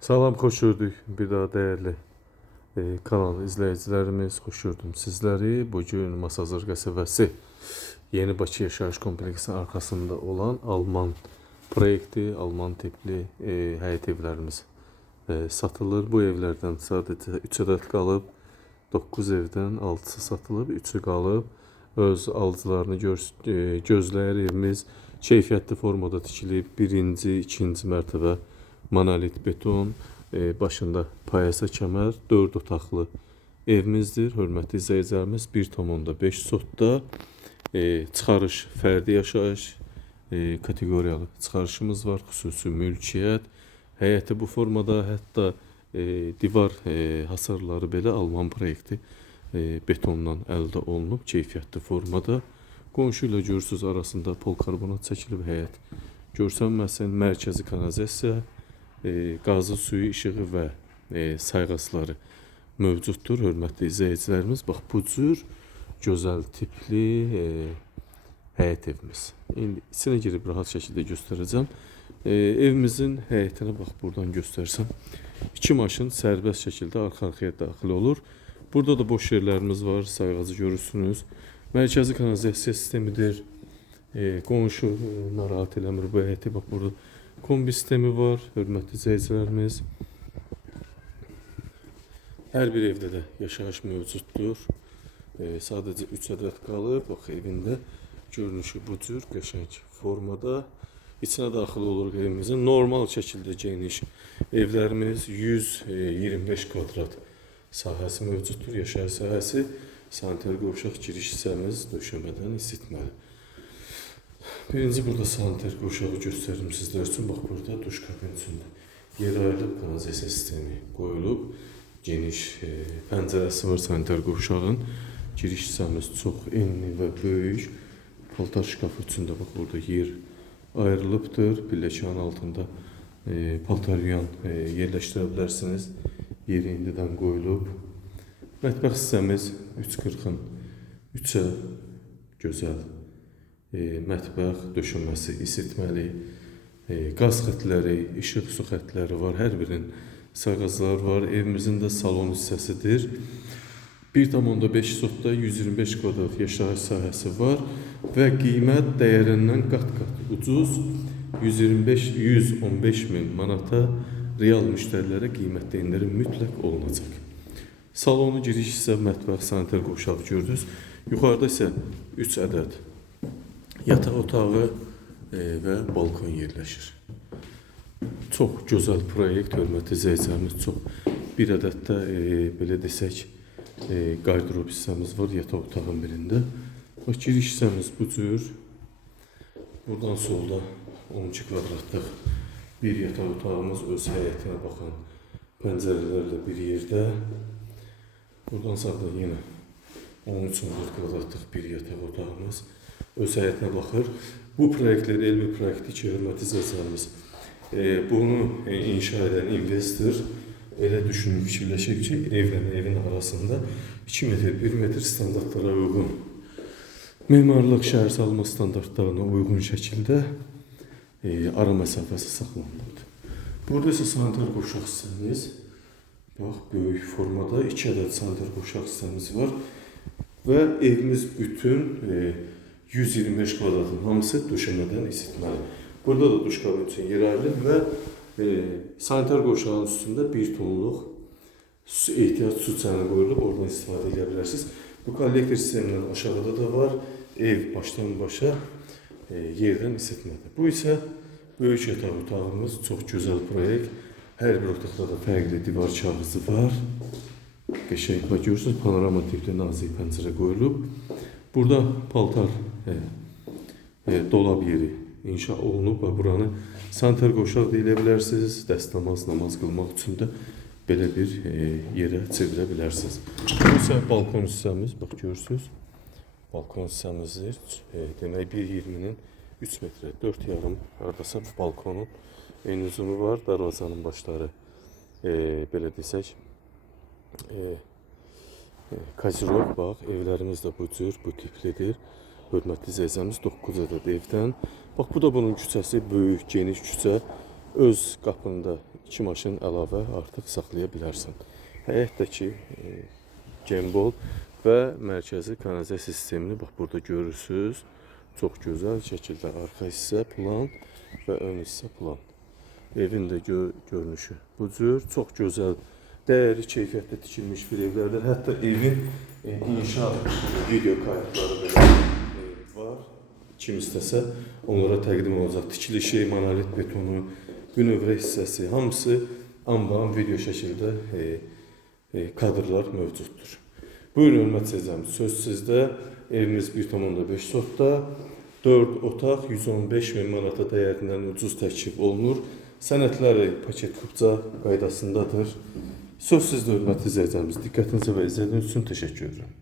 Salam, xoş gördük bir daha değerli kanal izleyicilerimiz. Xoş gördüm sizleri. Bugün Masazır qəsəbəsi Yeni Bakı Yaşayış Kompleksinin arkasında olan Alman proyekti, Alman tipli həyət evlərimiz satılır. Bu evlərdən sadəcə 3 ədəd qalıb. 9 evdən 6'sı satılıb, 3'ü qalıb. Öz alıcılarını gözləyir evimiz. Keyfiyyətli formada tikilib. Birinci, ikinci mərtəbə monolit beton, başında payasa kəmər, 4 otaqlı evimizdir. Hörmətli izləyicilərimiz, 1,5 sotda çıxarış, fərdi yaşayış, kateqoriyalı çıxarışımız var. Xüsusi mülkiyyət, həyəti bu formada, hətta divar hasarları belə Alman proyekti betondan əldə olunub, keyfiyyətli formada. Qonşu ilə görürsünüz arasında polkarbonat çəkilib həyət. Görsənməsin, mərkəzi kanalizasiya, qazı suyu, işığı və sayğacları mövcuddur. Hörmətli izləyicilərimiz, bax bu cür gözəl tipli həyət evimiz. İndi içine girib rahat şəkildə göstərəcəm. Evimizin həyətinə bax buradan göstərsəm. 2 maşın sərbəst şəkildə arxa-arxaya daxil olur. Burada da boş yerlərimiz var, sayğacı görürsünüz. Mərkəzi kanalizasiya sistemidir. Qonşu narahat eləmir bu həyəti. Bax burada kombi sistemi var, hörmətli izləyicilərimiz. Hər bir evdə də yaşayış mövcuddur. Sadəcə 3 ədəd qalıb. Bax evində görünüşü bu cür qəşəng formada. İçinə daxil oluruq evimizin. Normal şəkildə geniş evlərimiz 125 kvadrat sahəsi mövcuddur. Yaşayış sahəsi, sanitar qovşaq giriş hissəmiz döşəmədən isitməli. Birinci burada sanitar qovşağı göstərim sizlər üçün. Bax burada duş kabin içində yer ayrılıb, kanalizasiya sistemi qoyulub. Geniş pəncərəsi var sanitar qovşağın. Giriş hissəmiz çox enli və böyük. Paltar şkafı içində bax burada yer ayrılıbdır. Pilləkənin altında paltar yuyan yerləşdirə bilərsiniz. Yeri indidən qoyulub. Mətbəx hissəmiz 340'ın 3'ə gözəl mətbəx döşəməsi, isitməli, qaz xətləri, işıq su xətləri var. Hər birinin sayğacları var. Evimizin də salon hissəsidir. 1,5 sotda 125 kvadrat yaşayış sahəsi var və qiymət dəyərindən qat-qat ucuz. 115 min manata real müştərilərə qiymətdə indirim mütləq olunacaq. Salonu giriş isə mətbəx, sanitar qovşağı gördünüz. Yuxarıda isə 3 ədəd yataq otağı və balkon yerləşir. Çox gözəl proyekt, hörmətli izləyicilərimiz, çox bir ədəd də belə desək qardırop hissəmiz var yataq otağın birində. Bax giriş hissəmiz bu cür. Buradan solda 12 kvadratlıq bir yataq otağımız öz həyətinə baxan pəncərələrlə bir yerdə. Buradan sağda yenə 13-14 kvadratlıq bir yataq otağımız öz həyətinə baxır. Bu proyektlər el bir proyekti ki, hörmətli izləyicilərimiz, bunu inşa edən investor elə düşünüb fikirləşir ki, evlə evin arasında 2 metr, 1 metr standartlara uyğun, memarlıq şəhər salma standartlarına uyğun şəkildə ara məsafəsi saxlanılır. Burada isə sanitar qovşaq hissəmiz, bax, böyük formada 2 ədəd sanitar qovşaq hissəmiz var və evimiz bütün 125 kvadratın hamısı döşəmədən isitməli. Burada da duş kabin üçün yer ayrılıb və sanitar qovşağın üstündə 1 tonluq ehtiyac su çəni qoyulub, oradan istifadə edə bilərsiniz. Bu kollektor sistemindən aşağıda da var. Ev başdan başa yerdən isitmədir. Bu isə böyük yataq otağımız, çox gözəl proyekt. Hər bir otaqda da fərqli divar kağızı var. Qəşəng, bax görürsünüz, panorama tipli nazik pəncərə qoyulub. Burada paltar dolab yeri inşa olunub və buranı sanitar qovşaq deyilə bilərsiniz. Dəstəmaz, namaz qılmaq üçün də belə bir yerə çevirə bilərsiniz. Bu isə balkon hissəmiz, bax görürsünüz. Balkon hissəmizdir. Demək 1,20'nin 3 metrə, 4,5 hardasa balkonun eni uzunu var. Darvazanın başları belə desək kazirok, bax evlərimiz də bu cür, bu tiplidir. Hörmətli izləyicilərimiz, 9 ədəd evdən. Bax bu da bunun küçəsi, böyük, geniş küçə. Öz qapında 2 maşın əlavə artıq saxlaya bilərsən. Həyətdəki Gembol və mərkəzi kanalizasiya sistemini bax burada görürsünüz. Çox gözəl şəkildə arxa hissə plan və ön hissə plan. Evin də görünüşü bu cür çox gözəl, dəyərli keyfiyyətdə tikilmiş bir evlərdir. Hətta evin inşa video kayıtları belə var. Kim istəsə onlara təqdim olacaq. Tikilişi, monolit betonu, bünövrə hissəsi hamısı anban video şəkildə kadrlar mövcuddur. Buyurun hörmət sezəmiz, söz sizdə. Evimiz 1,5 sotda, 4 otaq 115.000 manata dəyərindən ucuz təklif olunur. Sənədləri paket kupça qaydasındadır. Söz sizdə hörmətli izləyicimiz. Diqqətinizə və izlədiyiniz üçün təşəkkür edirəm.